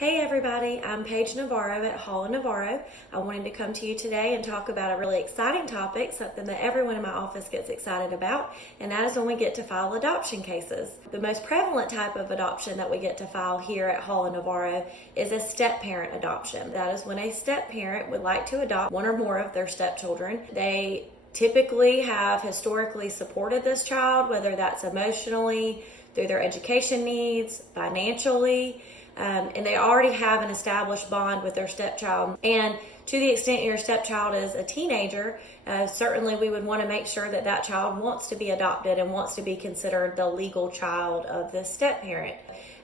Hey everybody, I'm Paige Navarro at Hall Navarro. I wanted to come to you today and talk about a really exciting topic, something that everyone in my office gets excited about, and that is when we get to file adoption cases. The most prevalent type of adoption that we get to file here at Hall Navarro is a step-parent adoption. That is when a step-parent would like to adopt one or more of their stepchildren. They typically have historically supported this child, whether that's emotionally, through their education needs, financially, and they already have an established bond with their stepchild. And to the extent your stepchild is a teenager, certainly we would want to make sure that that child wants to be adopted and wants to be considered the legal child of the step-parent.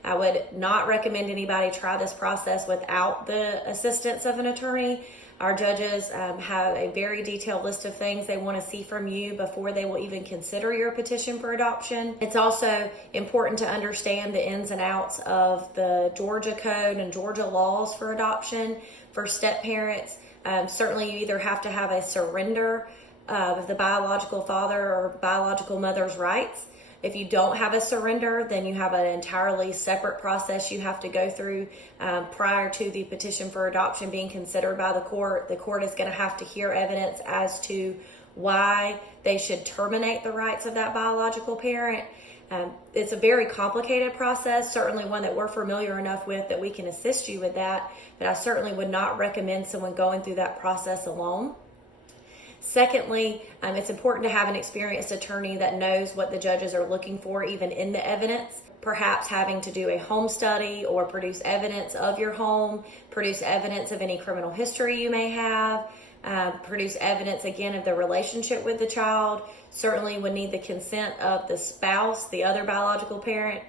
I would not recommend anybody try this process without the assistance of an attorney. Our judges have a very detailed list of things they want to see from you before they will even consider your petition for adoption. It's also important to understand the ins and outs of the Georgia code and Georgia laws for adoption for step parents. Certainly you either have to have a surrender of the biological father or biological mother's rights. If you don't have a surrender, then you have an entirely separate process you have to go through prior to the petition for adoption being considered by the court. The court is going to have to hear evidence as to why they should terminate the rights of that biological parent. It's a very complicated process, certainly one that we're familiar enough with that we can assist you with that, but I certainly would not recommend someone going through that process alone. Secondly, it's important to have an experienced attorney that knows what the judges are looking for even in the evidence, perhaps having to do a home study or produce evidence of your home, produce evidence of any criminal history you may have, produce evidence again of the relationship with the child. Certainly would need the consent of the spouse, the other biological parent,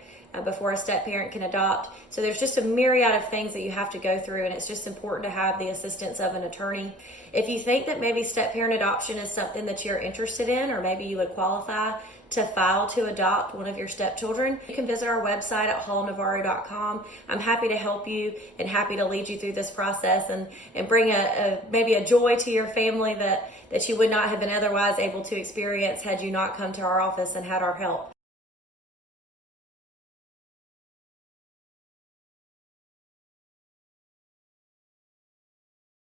before a step parent can adopt. So there's just a myriad of things that you have to go through, and it's just important to have the assistance of an attorney. If you think that maybe step parent adoption is something that you're interested in, or maybe you would qualify to file to adopt one of your stepchildren, you can visit our website at hallnavarro.com. I'm happy to help you and happy to lead you through this process and bring maybe a joy to your family that you would not have been otherwise able to experience had you not come to our office and had our help.